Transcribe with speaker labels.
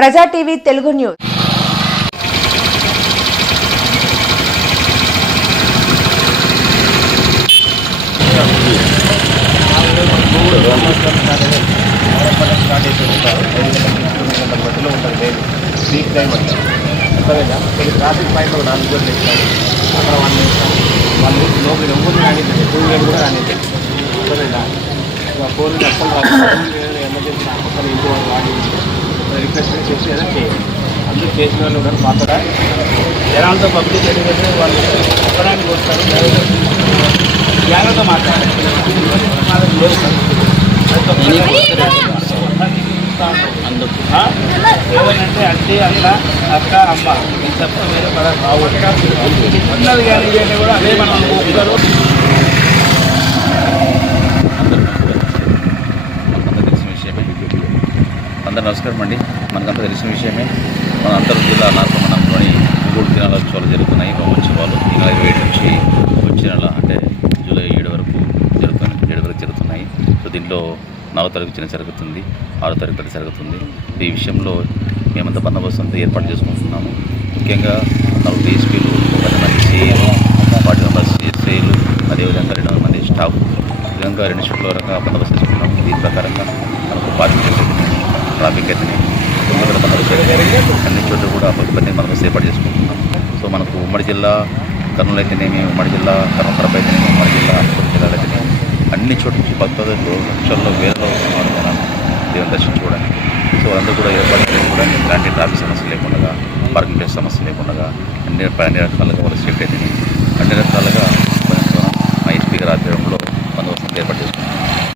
Speaker 1: Praja TV Telugu news
Speaker 2: peak time అంటారు అర్థమైందా ఇక్కడ ట్రాఫిక్ పాయింట్ ఒక నాలుగు ఇస్తారు అక్కడ వన్ ఇస్తాం వాళ్ళు లోపల ఎవరు రానిద్దండి టూ వీలర్ కూడా రానిద్దండి అర్థమైందా ఇక ఫోన్ అసలు రాదు రిక్వెస్ట్ చేసి ఏదో చేయాలి. అందరూ చేసిన వాళ్ళు కూడా. పాపడ జనాలతో పబ్లిక్ ఎందుకంటే వాళ్ళు చెప్పడానికి వస్తారు. జ్ఞానంతో మాట్లాడాలి. అందుకు అంటే అన్న అక్క అమ్మ ఇది తప్ప వేరే పడ బాగుంటుంది ఉన్నది కానీ కూడా అదే మనం ఒక్కరు
Speaker 3: మనకంతా తెలిసిన విషయమే అందరూ నమస్కారం అండి. మనకంతా తెలిసిన విషయమే. మన అంతర్ జిల్లా నార్కమండలంలోని మూడు దినాల ఉత్సవాలు జరుగుతున్నాయి. ఉత్సవాలు ఈ నెల ఇరవై ఏడు నుంచి వచ్చే నెల అంటే జూలై ఏడు వరకు జరుగుతుంది ఏడు వరకు జరుగుతున్నాయి. సో దీంట్లో నాలుగో తారీఖు చిన్న జరుగుతుంది. ఆరో తారీఖు పెద్ద జరుగుతుంది. ఈ విషయంలో మేమంతా బందోబస్తు అంతా ఏర్పాటు చేసుకుంటున్నాము. ముఖ్యంగా నాలుగు డిఎస్పీలు ఒక మంది సిఏలు వాటి మెంబర్స్ సిఎస్ఐలు అదేవిధంగా రెండు వందల మంది స్టాఫ్. ఈ విధంగా రెండు షిఫ్ట్ల వరకు బందోబస్తు చేసుకున్నాము దీని ప్రకారంగా మనకు పార్కింగ్ ట్రాఫిక్ అయితే తొమ్మిది వందల అన్ని చోట్ల కూడా పని మనం ఏర్పాటు చేసుకుంటున్నాం. సో మనకు ఉమ్మడి జిల్లా కర్నూలు అయితేనేమి ఉమ్మడి జిల్లా కర్నూలు కడప అయితేనేమి ఉమ్మడి జిల్లా అనంతపురం జిల్లాలు అయితేనేమి అన్ని చోట్ల నుంచి భక్తులు లక్షల్లో వేలలో వస్తున్నారు జనాలు దేవుని దర్శించుకోవడానికి సో అందరూ కూడా ఏర్పాటు చేయడం కూడా ఎలాంటి ట్రాఫిక్ సమస్య లేకుండా పార్కింగ్ ప్లేస్ సమస్య లేకుండా అన్ని అన్ని రకాలుగా వాళ్ళు సేఫ్ అయితే అన్ని రకాలుగా